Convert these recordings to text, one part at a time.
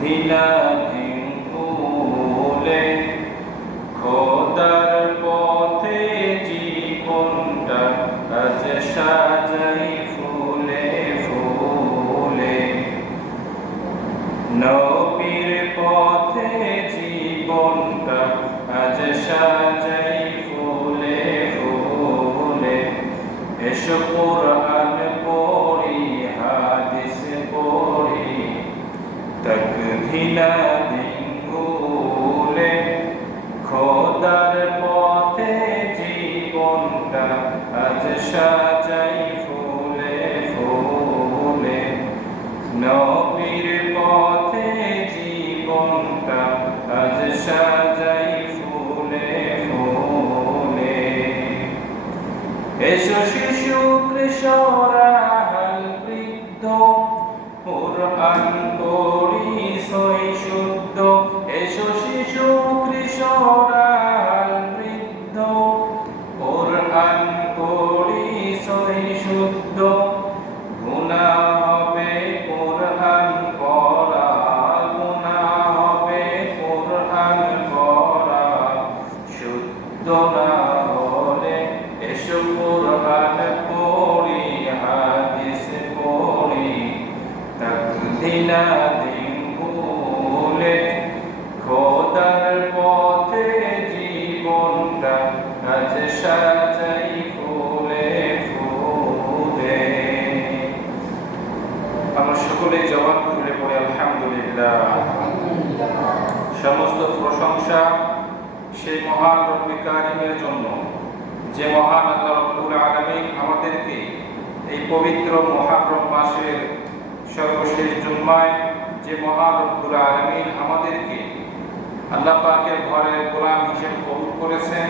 দিনাধীন ভুলে খোদার পথে জীবনটা আজ সাজাই ফুলে ফুলে। নবীর পথে জীবনটা আজ সাজাই ফুলে ফুলে। এসো কোরআন পড়ি হাদিস পড়ি তকদিনা দিন ভুলে খোদার পথে জীবনটা আজ সাজাই ফুলে ফুলে। নবীর পথে জীবনটা আজ সাজাই ফুলে ফুলে। এসো শিশু কিশোরা হাল বৃদ্ধ কোরআন পড়ি সই শুদ্ধ। এসো শিশু কিশোরা হাল বৃদ্ধ কোরআন পড়ি সই শুদ্ধ। গুনাহ হবে কোরআন পড়া, গুনাহ হবে কোরআন পড়া। শুদ্ধ না হলে এসো কোরআন পড়ি হাদিস পড়ি তকদিনা দিন ভুলে খোদার পথে জীবনটা আজ সাজাই ফুলে ফুলে। আমরা সকলে জবান খুলে পড়ি আলহামদুলিল্লাহ। সমস্ত প্রশংসা সেই মহান রব্বুল কারীমের জন্য, যে মহান আল্লাহ রাব্বুল আলামিন আমাদেরকে এই পবিত্র মুহররম মাসের সর্বশেষ জুমায়, যে মহান রব্বুল আলামিন আমাদেরকে আল্লাহ পাকের ঘরের গোলাম হিসেবে কবুল করেছেন।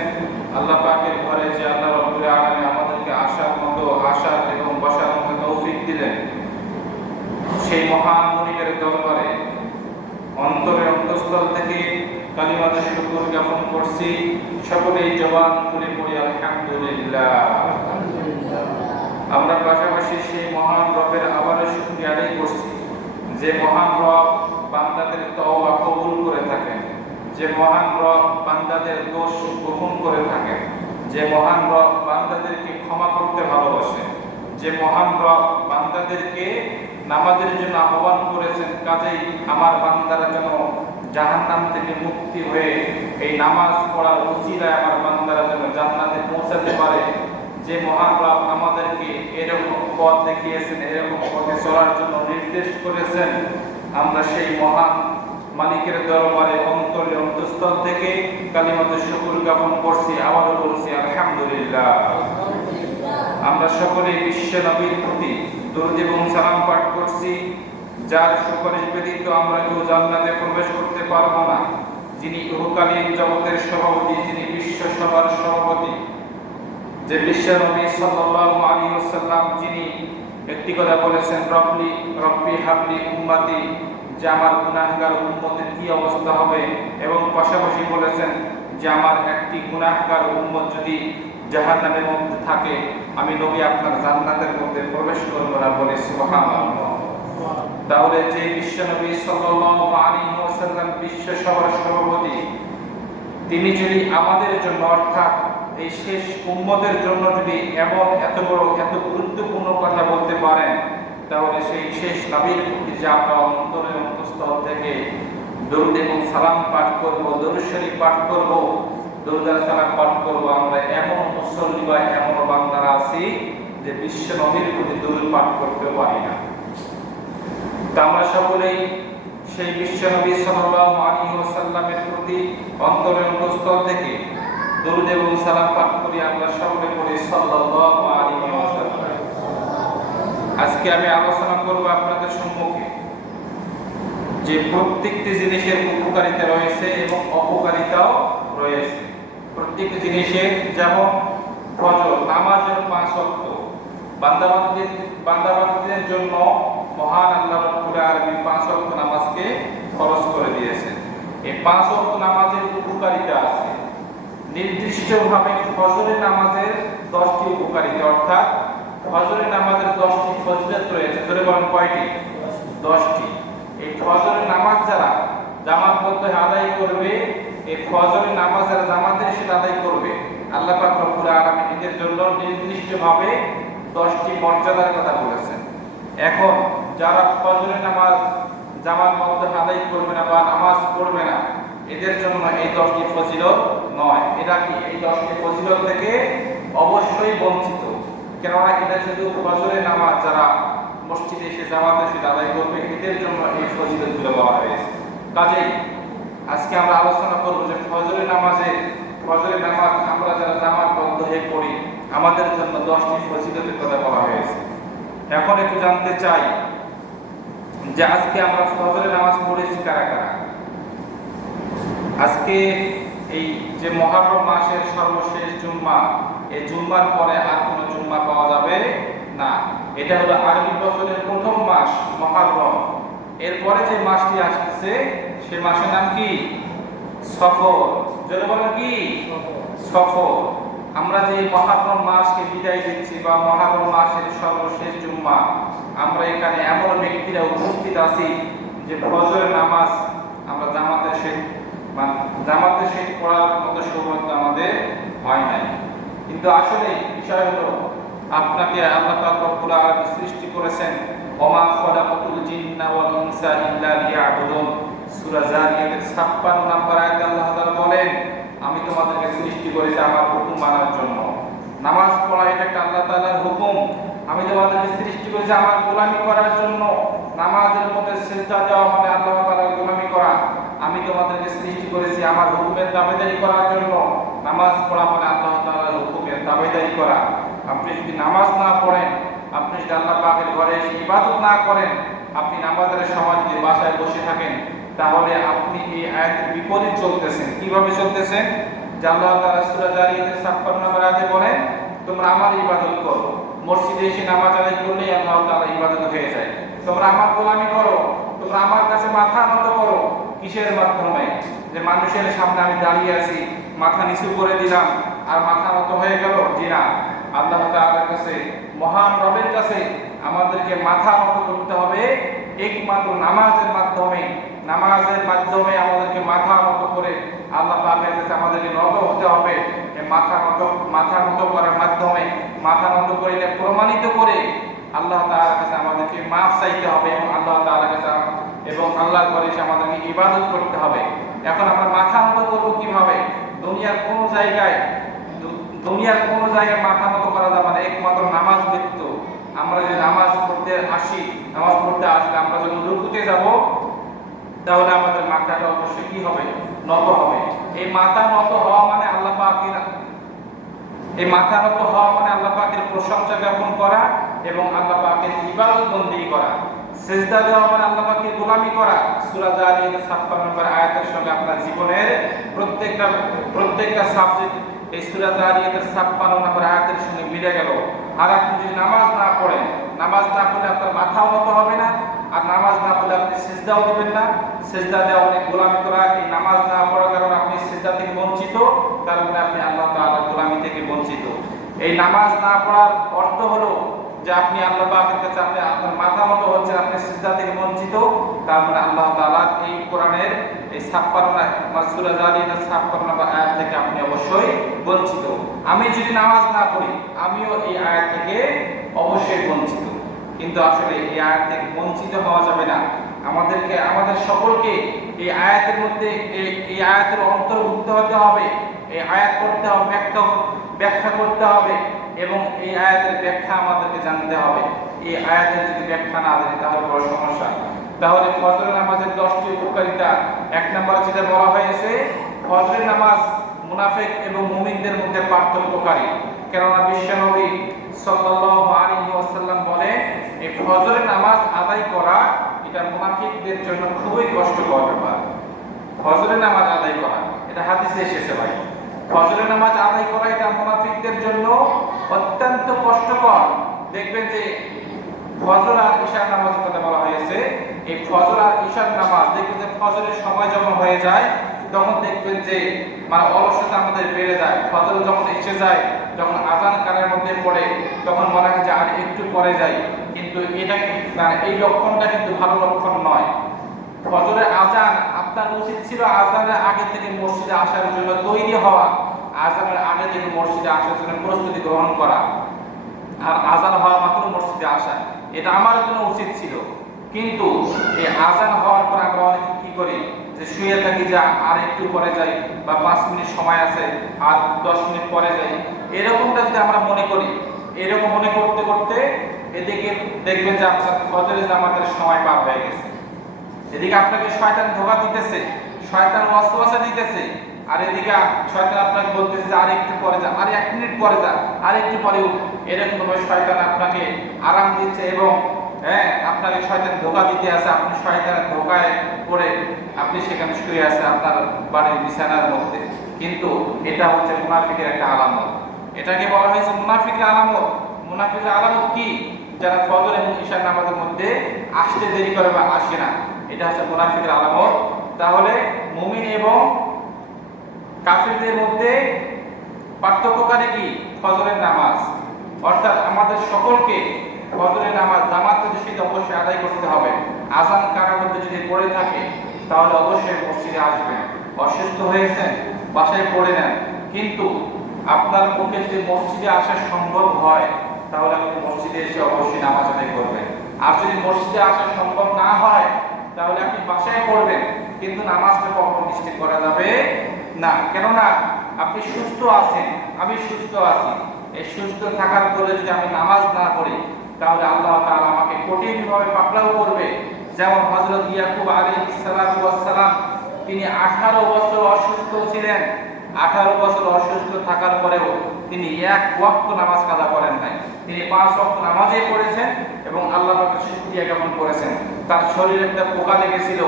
আল্লাহ পাকের ঘরে যে আল্লাহ রাব্বুল আলামিন আমাদেরকে আসার মতো আসার এবং বসার মতো তৌফিক দিলেন, সেই মহান মুনিবের দরবারে অন্তরের অন্তঃস্থল থেকে কালিমাতুশ শুকর জ্ঞাপন করছি। সকলেই জবান খুলে পড়ি আলহামদুলিল্লাহ। আমরা পাশাপাশি সেই মহান রবের আবারও শুকরিয়া আদায় করছি, যে মহান রব বান্দাদের তওবা কবুল করে থাকেন, যে মহান রব বান্দাদের দোষ গ্রহণ করে থাকেন, যে মহান রব বান্দাদেরকে ক্ষমা করতে ভালোবাসেন, যে মহান রব বান্দাদেরকে নামাজের জন্য আহ্বান করেছেন। কাজেই আমার বান্দারা যেন জাহান্নাম থেকে মুক্তি হয়ে এই নামাজ পড়ার উসিলায় আমার বান্দারা যেন জান্নাতে পৌঁছাতে পারে। যে মহান রব আমাদেরকে এরকম পথ দেখিয়েছেন, এরকম পথে চলার জন্য নির্দেশ করেছেন, আমরা সেই মহান মালিকের দরবারে অন্তরে অন্তঃস্থল থেকে কালিমাতুশ শুকর জ্ঞাপন করছি। আবারও বলছি আলহামদুলিল্লাহ। আমরা সকলে বিশ্ব নবীর প্রতি দরুদ এবং সালাম পাঠ করছি, যার সুপারিশ ব্যতীত আমরা কেউ জান্নাতে প্রবেশ করতে পারবো না, যিনি ইহকালীন জগতের সভাপতি, যিনি বিশ্ব সভার সভাপতি, যে বিশ্ব নবী সাল্লাল্লাহু আলাইহি ওয়াসাল্লাম, যিনি একটি কথা বলেছেন, রব্বি হাবলি উম্মতি, যে আমার গুনাহগার উম্মতের কি অবস্থা হবে, এবং পাশাপাশি বলেছেন যে আমার একটি গুনাহগার উম্মত যদি জাহান্নামের মধ্যে থাকে, আমি নবী আপনার জান্নাতের মধ্যে প্রবেশ করব না, বলে সুবহানাল্লাহ। তাহলে যে বিশ্ব নবী সাল্লাল্লাহু আলাইহি ওয়াসাল্লাম বিশ্ব সভার সভাপতি, তিনি যদি আমাদের জন্য অর্থাৎ এই শেষ উম্মতের জন্য যদি এত বড় এত গুরুত্বপূর্ণ কথা বলতে পারেন, তাহলে সেই শেষ নবীর প্রতি যে আমরা অন্তরের অন্তঃস্থল থেকে দরুদ এবং সালাম পাঠ করব, দরুদ শরীফ পাঠ করব, দরুদ আর সালাম পাঠ করব, আমরা এমন মুসল্লি বা এমন বান্দারা আছি যে বিশ্ব নবীর প্রতি দরুদ পাঠ করতে পারি না। তা আমরা সকলেই সেই বিশ্ব নবী সাল্লাল্লাহু আলাইহি ওয়াসাল্লামের প্রতি অন্তরের অন্তঃস্থল থেকে দরুদ এবং সালাম পাঠ করি। আমরা সকলে পড়ি সাল্লাল্লাহু আলাইহি ওয়াসাল্লাম। আজকে আমি আলোচনা করব আপনাদের সম্মুখে যে প্রত্যেকটি জিনিসের উপকারিতা রয়েছে এবং অপকারিতাও রয়েছে। প্রত্যেকটি জিনিসের, যেমন ফজর নামাজের 5 ওয়াক্ত বান্দাবান্দিদের জন্য মহান আল্লাহ রাব্বুল আলামিন 5 ওয়াক্ত নামাজকে ফরজ করে দিয়েছেন। এই 5 ওয়াক্ত নামাজের উপকারিতা আছে। নির্দিষ্টভাবে ফজরের নামাজের 10টি উপকারিতা, অর্থাৎ ফজরের নামাজের 10টি ফজিলত রয়েছে। ধরে বলেন কয়টি? 10টি। এই ফজরের নামাজ যারা জামাতবদ্ধ আদায় করবে, এই ফজরের নামাজ যারা জামাতের সাথে আদায় করবে, আল্লাহ পাক রব্বুল আলামিন এদের জন্য নির্দিষ্টভাবে 10টি মর্যাদার কথা বলেছেন। এখন যারা ফজরের নামাজ জামাতবদ্ধ আদায় করবে না বা নামাজ পড়বে না, এদের জন্য এই 10টি ফজিলত নয়। এরা কি এই 10টি ফজিলত থেকে অবশ্যই বঞ্চিত, কেননা এটা শুধু ফজরের নামাজ যারা মসজিদে এসে জামাতের সাথে আদায় করবে এদের জন্য এই ফজিলতগুলো বলা হয়েছে। কাজেই আজকে আমরা আলোচনা করব যে ফজরের নামাজ আমরা যারা জামাতবদ্ধ হয়ে পড়ি আমাদের জন্য 10টি ফজিলতের কথা বলা হয়েছে। এখন একটু জানতে চাই যে আজকে আমরা ফজরের নামাজ পড়েছি কারা কারা। আজকে এই যে মুহররম মাসের সর্বশেষ জুম্মা, এই জুম্মার পরে আর কোনো জুম্মা পাওয়া যাবে না। এটা হলো আরবি বছরের প্রথম মাস মুহররম। এরপরে যে মাসটি আসছে সে মাসের নাম কি? সফর। যদি বলেন কি? সফর। আমরা যে মুহররম মাসকে বিদায় দিচ্ছি বা মুহররম মাসের সর্বশেষ জুম্মা, আমরা এখানে এমন ব্যক্তিরা উপস্থিত আছি যে ফজরের নামাজ আমরা জামাতের সাথে পড়ার মতো সৌভাগ্য আমাদের হয় নাই। কিন্তু আসলে বিষয় হলো আপনাকে আল্লাহ পাক রব্বুল আলামিন সৃষ্টি করেছেন, ওমা খালাকাতুল জিন্না ওয়াল ইনসা ইল্লা লিয়াবুদুন। সূরা জারিয়াতের 56 নম্বর আয়াতে আল্লাহ তাআলা বলেন, আমি তোমাদেরকে সৃষ্টি করেছি আমার হুকুম মানার জন্য। নামাজ পড়া এটা একটা আল্লাহ তাআলার হুকুম। আমি তোমাদেরকে সৃষ্টি করেছি আমার গোলামি করার জন্য। নামাজের মধ্যে সিজদা দেওয়া মানে আল্লাহ তাআলার গোলামি করা। আমি তোমাদেরকে সৃষ্টি করেছি আমার হুকুমের দাবিদারি করার জন্য। নামাজ পড়া মানে আল্লাহ তাআলার হুকুমের দাবিদারি করা। আপনি যদি নামাজ না পড়েন, আপনি যদি আল্লাহ পাকের ঘরে এসে ইবাদত না করেন, আপনি নামাজের সময় যদি বাসায় বসে থাকেন, তাহলে আপনি এই আয়াতের বিপরীত চলতেছেন। কিভাবে চলতেছেন? যে আল্লাহ তাআলা সূরা জারিয়াতের 56 নম্বর আয়াতে বলেন, তোমরা আমার ইবাদত করো। মসজিদে এসে নামাজ আদায় করলেই আল্লাহ তাআলা ইবাদত হয়ে যায়। তোমরা আমার গোলামি করো, তোমরা আমার কাছে মাথা নত করো। কিসের মাধ্যমে? যে মানুষের সামনে আমি দাঁড়িয়ে আছি, মাথা নিচু করে দিলাম আর মাথা নত হয়ে গেল? জি না। আল্লাহ তাআলার কাছে, মহান রবের কাছে আমাদেরকে মাথা নত করতে হবে একমাত্র নামাজের মাধ্যমে। নামাজের মাধ্যমে আমাদেরকে মাথা নত করে আল্লাহ পাকের কাছে আমাদেরকে নত হতে হবে। মাথা নত করার মাধ্যমে, মাথা নত করে এটা প্রমাণিত করে আল্লাহ তাআলার কাছে আমাদেরকে মাফ চাইতে হবে এবং আল্লাহর ঘরে এসে আমাদেরকে ইবাদত করতে হবে। এখন আমরা মাথা নত করব কিভাবে? দুনিয়ার কোনো জায়গায় মাথা নত করা যাবে না, একমাত্র নামাজ ব্যতীত। আমরা যদি নামাজ পড়তে আসলে আমরা যখন রুকুতে যাব, তাহলে আমাদের মাথাটা অবশ্যই কি হবে? নত হবে। এই মাথা নত হওয়া মানে আল্লাহ পাকের প্রশংসা জ্ঞাপন করা এবং আল্লাহ পাকের ইবাদত বন্দেগী করা। সিজদা দেওয়া মানে আল্লাহ পাকের গোলামি করা। সূরা জারিয়াতের 56 নম্বর আয়াতের সঙ্গে আপনার জীবনের প্রত্যেকটা সাবজেক্ট এই সূরা জারিয়াতের 56 নম্বর আয়াতের সঙ্গে মিলে গেল। আর আপনি যদি নামাজ না পড়লে আপনার মাথাও নত হবে না, আর নামাজ না পড়লে আপনি সিজদাও দিবেন না। সিজদা দেওয়া মানে গোলামি করা। এই নামাজ না পড়ার কারণে আপনি সিজদা থেকে বঞ্চিত, তার মানে আপনি আল্লাহ তাআলার গোলামি থেকে বঞ্চিত। এই নামাজ না পড়ার অর্থ হলো যে আপনি আল্লাহ পাকের কাছে আপনার মাথা নত হচ্ছে, আপনি সিজদা থেকে বঞ্চিত, তার মানে আল্লাহ তাআলার এই কোরআনের এই 56 সূরা জারিয়াতের 56 নম্বর আয়াত থেকে আপনি অবশ্যই বঞ্চিত। আমি যদি নামাজ না পড়ি, আমিও এই আয়াত থেকে অবশ্যই বঞ্চিত। কিন্তু আসলে এই আয়াত থেকে বঞ্চিত হওয়া যাবে না। আমাদের সকলকে এই আয়াতের মধ্যে এই আয়াতের অন্তর্ভুক্ত হতে হবে। এই আয়াত পড়তে হবে, ব্যাখ্যা করতে হবে এবং এই আয়াতের ব্যাখ্যা আমাদেরকে জানতে হবে। এই আয়াতের যদি ব্যাখ্যা না জানি তাহলে বড় সমস্যা। তাহলে ফজরের নামাজের 10টি উপকারিতা। 1 নম্বরে যেটা বলা হয়েছে, ফজরের নামাজ মুনাফিক এবং মুমিনদের মধ্যে পার্থক্যকারী। কেননা বিশ্বনবী সাল্লাল্লাহু আলাইহি ওয়াসাল্লাম বলে, এই ফজরের নামাজ আদায় করা এটা মুনাফিকদের জন্য খুবই কষ্টকর ব্যাপার। ফজরের নামাজ আদায় করা এটা হাদিসে এসেছে ভাই। ফজরের নামাজ আদায় করা এটা মুনাফিকদের জন্য অত্যন্ত কষ্টকর। দেখবেন যে ফজর আর ইশার নামাজের কথা বলা হয়েছে। এই ফজর আর ইশার নামাজ দেখবেন যে ফজরের সময় যখন হয়ে যায়, তখন দেখবেন যে অলসতা আমাদের বেড়ে যায়। ফজর যখন এসে যায়, যখন আযান কানের মধ্যে পড়ে, তখন মনে হয় যে আর একটু পরে যাই। কিন্তু এটা এই লক্ষণটা কিন্তু ভালো লক্ষণ নয়। ফজরের আজান আপনার উচিত ছিল আজানের আগে থেকে মসজিদে আসার জন্য তৈরি হওয়া, আজানের আগে থেকে মসজিদে আসার জন্য প্রস্তুতি গ্রহণ করা, আর আজান হওয়া মাত্র মসজিদে আসা, এটা আমার জন্য উচিত ছিল। কিন্তু এই আজান হওয়ার পর আমরা অনেকে কি করি, যে শুয়ে থাকি, যে আর একটু পরে যাই, বা 5 মিনিট সময় আছে আর 10 মিনিট পরে যাই, এরকমটা যদি আমরা মনে করি, এরকম মনে করতে করতে এদিকে দেখবেন যে আপনার ফজরের জামাতের সময় পার হয়ে গেছে। এদিকে আপনাকে শয়তান ধোঁকা দিতেছে, শয়তান ওয়াসওয়াসা দিতেছে, আর এদিকে শয়তান আপনাকে বলতেছে যে আর একটু পরে যা, আর 1 মিনিট পরে যা, আর একটু পরে উঠ। এরকম ভাবে শয়তান আপনাকে আরাম দিচ্ছে এবং আপনাকে শয়তান ধোঁকা দিতে আছে। আপনি শয়তানের ধোঁকায় পড়ে আপনি সেখানে শুয়ে আছে আপনার বাড়ির বিছানার মধ্যে। কিন্তু এটা হচ্ছে মুনাফিকের একটা আলামত। এটাকে বলা হয়েছে মুনাফিকের আলামত। মুনাফিকের আলামত কি? যারা ফজর এবং ইশার নামাজের মধ্যে আসতে দেরি করে বা আসে না, এটা হচ্ছে মুনাফিকের আলামত। তাহলে মুমিন এবং কাফিরদের মধ্যে পার্থক্যকারী কি? ফজরের নামাজ। অর্থাৎ আমাদের সকলকে ফজরের নামাজ জামাতের সাথে অবশ্যই আদায় করতে হবে। আজান কারার মধ্যে যদি পড়ে থাকে তাহলে অবশ্যই মসজিদে আসবেন। অসুস্থ হয়েছেন, বাসায় পড়ে নেন, কিন্তু আপনার পক্ষে যদি মসজিদে আসা সম্ভব হয় তাহলে আপনি মসজিদে এসে অবশ্যই নামাজ আদায় করবেন। আর যদি মসজিদে আসা সম্ভব না হয় তাহলে আপনি বাসায় পড়বেন, কিন্তু নামাজটা কখনো মিস্টেক করা যাবে না। কেননা আপনি সুস্থ আছেন, আমি সুস্থ আছি। এই সুস্থ থাকার পরে যদি আমি নামাজ না পড়ি তাহলে আল্লাহ তাআলা আমাকে কঠিনভাবে পাকড়াও করবে। যেমন হযরত ইয়াকুব আলাইহিস সালাম, তিনি 18 বছর অসুস্থ ছিলেন। 18 বছর অসুস্থ থাকার পরেও তিনি এক ওয়াক্ত নামাজ কাজা করেন নাই। তিনি 5 ওয়াক্ত নামাজই পড়েছেন এবং আল্লাহ পাকের শুকরিয়া জ্ঞাপন করেছেন। তার শরীরে একটা পোকা লেগেছিল,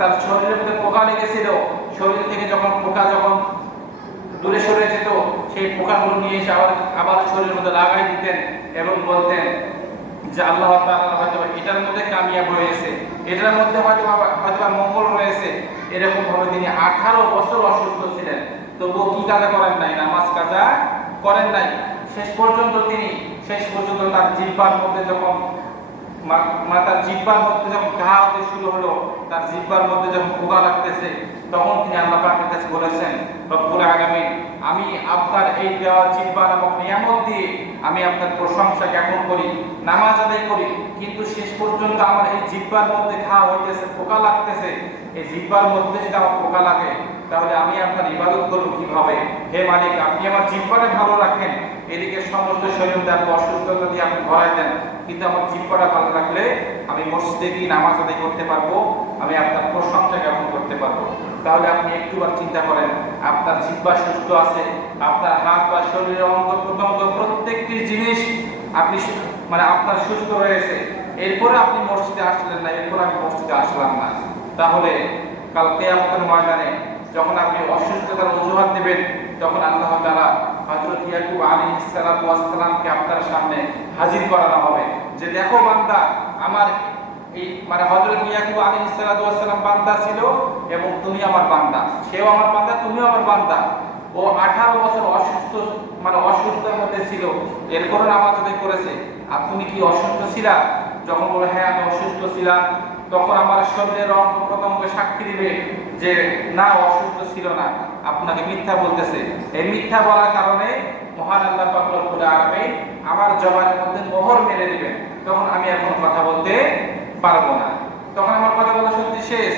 তার শরীরের মধ্যে পোকা লেগেছিল। শরীর থেকে যখন পোকা দূরে সরে যেত, সেই পোকাগুলো নিয়ে এসে আবার শরীরের মধ্যে লাগাই দিতেন এবং বলতেন যে আল্লাহ তাআলা হয়তো এটার মধ্যে কামিয়াব হয়েছে, এটার মধ্যে হয়তো মঙ্গল রয়েছে। এরকম ভাবে তিনি 18 বছর অসুস্থ ছিলেন, তবুও কি কাজা করেন নাই? নামাজ কাজা করেন নাই। শেষ পর্যন্ত তার জিহ্বার মধ্যে যখন তার জিহ্বার মধ্যে যখন ঘা হতে শুরু হলো, তার জিহ্বার মধ্যে যখন পোকা লাগতেছে, তখন তিনি আল্লাহ পাকের কাছে বলেছেন, রব্বুল আলামিন, আমি আপনার এই দেওয়া জিহ্বা নামক নিয়ামত দিয়ে আমি আপনার প্রশংসা জ্ঞাপন করি, নামাজ আদায় করি, কিন্তু শেষ পর্যন্ত আমার এই জিহ্বার মধ্যে ঘা হইতেছে, পোকা লাগতেছে। এই জিহ্বার মধ্যে যদি আমার পোকা লাগে তাহলে আমি আপনার ইবাদত করব কিভাবে? হে মালিক, আপনি আমার জিহ্বাটা ভালো রাখেন, এদিকে সমস্ত শরীরটা অসুস্থতা দিয়ে আপনি ভরাই দেন, কিন্তু আমার জিহ্বাটা ভালো রাখলে আমি মসজিদে গিয়ে নামাজ আদায় করতে পারবো, আমি আপনার প্রশংসা জ্ঞাপন করতে পারবো। তাহলে আপনি একটুবার চিন্তা করেন, আপনার জিহ্বা সুস্থ আছে, আপনার হাত বা শরীরের অঙ্গ প্রত্যঙ্গ প্রত্যেকটি জিনিস আপনি আপনার সুস্থ রয়েছে, এরপরে আপনি মসজিদে আসলেন না, এরপর আমি মসজিদে আসলাম না, তাহলে কাল কিয়ামতের ময়দানে যখন আপনি অসুস্থতার অজুহাত দেবেন, তখন আল্লাহ তাআলা হযরত ইয়াকুব আলাইহিস সালামকে আপনার সামনে হাজির করানো হবে যে দেখো বান্দা, আমার এই হযরত ইয়াকুব আলাইহিস সালাম বান্দা ছিল এবং তুমি আমার বান্দা, সেও আমার বান্দা, তুমিও আমার বান্দা। ও 18 বছর অসুস্থতার মধ্যে ছিল, এরপরও নামাজ আদায় করেছে। আর তুমি কি অসুস্থ ছিলা? যখন বলে হ্যাঁ আমি অসুস্থ ছিলাম, তখন আমার শরীরের অঙ্গ প্রত্যঙ্গ সাক্ষী দিবে যে না, অসুস্থ ছিল না, আপনাকে মিথ্যা বলতেছে। এই মিথ্যা বলার কারণে মহান আল্লাহ পাক রব্বুল আলামিন আমার জবানের মধ্যে মোহর মেরে দিবেন, তখন আমি এখন কথা বলতে পারবো না, তখন আমার কথা বলা সত্যি শেষ।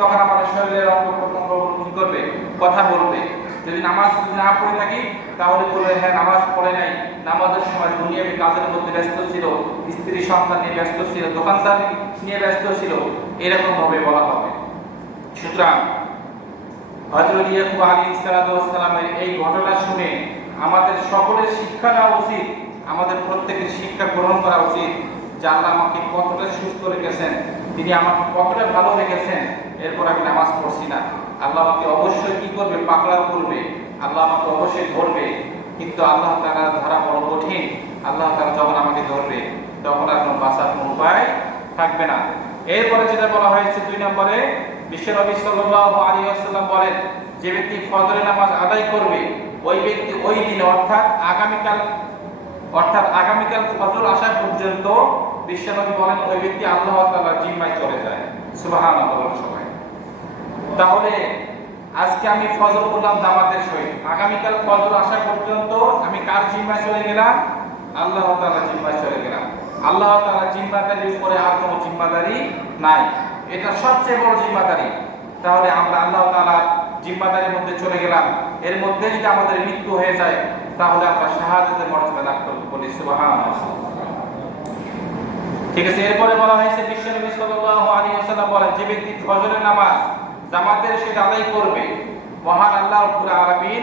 তখন আমার শরীরের অঙ্গ প্রত্যঙ্গ কি করবে? কথা বলবে। যদি নামাজ না পড়ে থাকি তাহলে বলবে হ্যাঁ নামাজ পড়ে নাই, নামাজের সময় দুনিয়াবি কাজের মধ্যে ব্যস্ত ছিল, স্ত্রী সন্তান নিয়ে ব্যস্ত ছিল, দোকানদার নিয়ে ব্যস্ত ছিল, এরকম ভাবে বলা হবে। সুতরাং হযরত ইয়াকুব আলাইহিস সালামের এই ঘটনা শুনে আমাদের সকলের শিক্ষা নেওয়া উচিত, আমাদের প্রত্যেকের শিক্ষা গ্রহণ করা উচিত যে আল্লাহ আমাকে কতটা সুস্থ রেখেছেন, তিনি আমাকে কতটা ভালো রেখেছেন, এরপর আমি নামাজ পড়ছি না, আল্লাহ আমাকে অবশ্যই কি করবে? পাকড়াও করবে, আল্লাহ আমাকে অবশ্যই ধরবে। কিন্তু আল্লাহ তাআলা ধরা বড় কঠিন। আল্লাহ তাআলা যখন আমাকে ধরবে তখন আর কোনো বাঁচার কোনো উপায় থাকবে না। এরপরে যেটা বলা হয়েছে 2 নম্বরে, বিশ্বনবী সাল্লাল্লাহু আলাইহি ওয়াসাল্লাম বলেন, যে ব্যক্তি ফজরের নামাজ আদায় করবে ওই ব্যক্তি ওই দিন অর্থাৎ আগামীকাল ফজর আসা পর্যন্ত বিশ্বনবী বলেন ওই ব্যক্তি আল্লাহ তাআলার জিম্মায় চলে যায়। সুবহানাল্লাহ সবাই। তাহলে আজকে আমি ফজর করলাম জামাতের সহিত, আগামীকাল ফজর আসা পর্যন্ত আমি কার জিম্মায় চলে গেলাম? আল্লাহ তাআলার জিম্মায় চলে গেলাম। আল্লাহ তাআলার জিম্মাদারির উপরে আর কোনো জিম্মাদারি নাই, এটা সবচেয়ে বড় জিম্মাদারি। তাহলে আমরা আল্লাহ তাআলার জিম্মাদারির মধ্যে চলে গেলাম, এর মধ্যে যদি আমাদের মৃত্যু হয়ে যায় তাহলে আমরা শাহাদাতের মর্যাদা লাভ করব, বলি সুবহানাল্লাহ। ঠিক আছে, এরপরে বলা হয়েছে বিশ্বনবী সাল্লাল্লাহু আলাইহি ওয়াসাল্লাম বলেন, যে ব্যক্তি ফজরের নামাজ জামাতের সাথে আদায় করবে, মহান আল্লাহ রাব্বুল আলামিন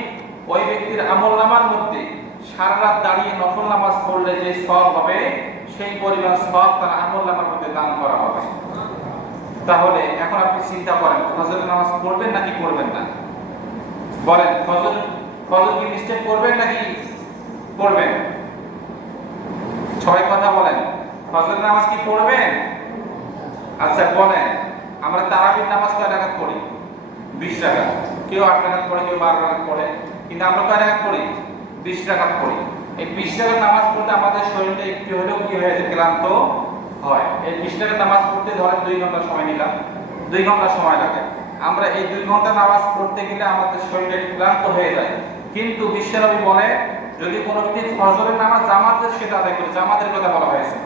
ওই ব্যক্তির আমলনামার মধ্যে সারা রাত দাঁড়িয়ে নফল নামাজ পড়লে যে সওয়াব হবে সেই পরিমাণ সওয়াব তার আমলনামার মধ্যে দান করা হবে। তাহলে এখন আপনি চিন্তা করেন, ফজরের নামাজ পড়বেন নাকি পড়বেন না? বলেন, ফজর কি মিস্টেক করবেন নাকি পড়বেন? সবাই কথা বলেন, ফজরের নামাজ কি পড়বেন? আচ্ছা বলেন, আমরা তারাবির নামাজ কয় রাকাত পড়ি? 20 রাকাত। কেউ 8 রাকাত পড়ে, কেউ 12 রাকাত পড়ে, কিন্তু আমরা কয় রাকাত পড়ি? 20 রাকাত পড়ি। এই 20 রাকাত নামাজ পড়তে আমাদের শরীরটা একটু হলেও কি হয়ে যায়? ক্লান্ত হয়। এই 20 রাকাত নামাজ পড়তে ধরেন 2 ঘন্টা সময় নিলাম, 2 ঘন্টা সময় লাগে। আমরা এই 2 ঘন্টা নামাজ পড়তে গেলে আমাদের শরীরটা একটু ক্লান্ত হয়ে যায়। কিন্তু বিশ্বনবী বলে, যদি কোনো ব্যক্তি ফজরের নামাজ জামাতের সাথে আদায় করে, জামাতের কথা বলা হয়েছে,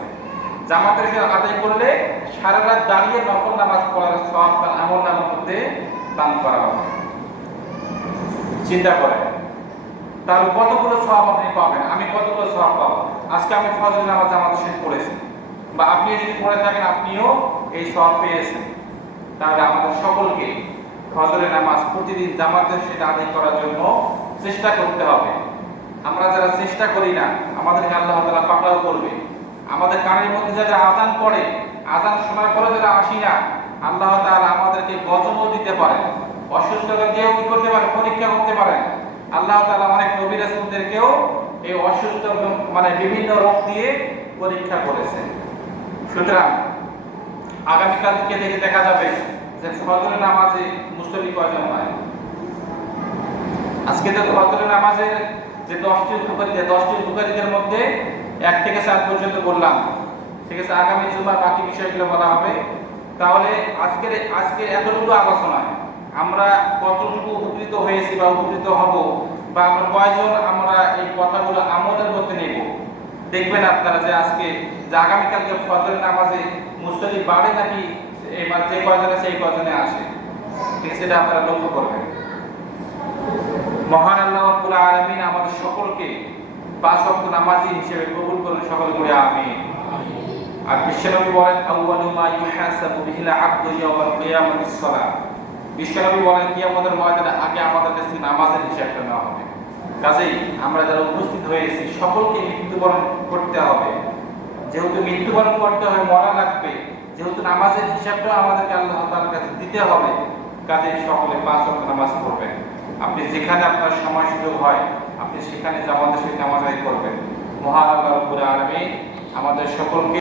জামাতের সাথে আদায় করলে সারা রাত দাঁড়িয়ে নফল নামাজ পড়ার সওয়াব তার আমলনামার মধ্যে দান করা হবে। চিন্তা করেন, তার কতগুলো সওয়াব আপনি পাবেন, আমি কতগুলো সওয়াব পাবো। আজকে আমি ফজরের নামাজ জামাতের সাথে পড়েছি, বা আপনি যদি পড়ে থাকেন আপনিও এই সওয়াব পেয়েছেন। তাহলে আমাদের সকলকে ফজরের নামাজ প্রতিদিন জামাতের সাথে আদায় করার জন্য চেষ্টা করতে হবে। আমরা যারা চেষ্টা করি না, আমাদেরকে আল্লাহ তাআলা পাকড়াও করবে। আমাদের কানের মধ্যে যারা আযান পড়ে, আযান শোনার পরে যারা আসি না, আল্লাহ তাআলা আমাদেরকে গজবও দিতে পারেন, অসুস্থতা দিয়েও কি করতে পারে? পরীক্ষা করতে পারেন। আল্লাহ তাআলা অনেক নবী রাসূলদেরকেও এই অসুস্থ মানে বিভিন্ন রোগ দিয়ে পরীক্ষা করেছেন। সুতরাং আগামীকাল থেকে দেখে দেখা যাবে যে ফজরের নামাজে মুসল্লি কয়জন হয়। আজকে তো ফজরের নামাজের যে 10টি উপকারিতা, 10টি উপকারিতার মধ্যে 1 থেকে 4 পর্যন্ত বললাম। ঠিক আছে, আগামী জুমার বাকি বিষয়গুলো বলা হবে। তাহলে আজকে এতটুকু আলোচনায় আমরা কতটুকু উপকৃত হয়েছি বা উপকৃত হব, বা আমরা কয়জন আমরা এই কথাগুলো আমলের মধ্যে নেব, দেখবেন আপনারা যে আজকে যে আগামীকালকে ফজরের নামাজে মুসল্লি বাড়ে নাকি এবার যে কয়জন আছে এই কয়জনে আসে। ঠিক আছে, এটা আপনারা লক্ষ্য করবেন। মহান আল্লাহ রাব্বুল আলামিন আমাদের সকলকে 5 ওয়াক্ত নামাজি হিসেবে কবুল করুন, সকলে বলি আমিন। আর বিশ্বনবী বলেন, আউয়ালু মা ইউহাসাবু বিহিল আবদু ইয়াওমাল কিয়ামাতিস সালাত। বিশ্বনবী বলেন, কিয়ামতের ময়দানে আগে আমাদের কাছে নামাজের হিসাবটা নেওয়া হবে। কাজেই আমরা যারা উপস্থিত হয়েছি সকলকে মৃত্যুবরণ করতে হবে। যেহেতু মৃত্যুবরণ করতে হয়, মরা লাগবে, যেহেতু নামাজের হিসাবটা আমাদেরকে আল্লাহ তাআলার কাছে দিতে হবে, কাজেই সকলে 5 ওয়াক্ত নামাজ পড়বেন। আপনি যেখানে আপনার সময় সুযোগ হয় আপনি সেখানে জামাতের সাথে নামাজ আদায় করবেন। মহান আল্লাহ রাব্বুল আলামিন আমাদের সকলকে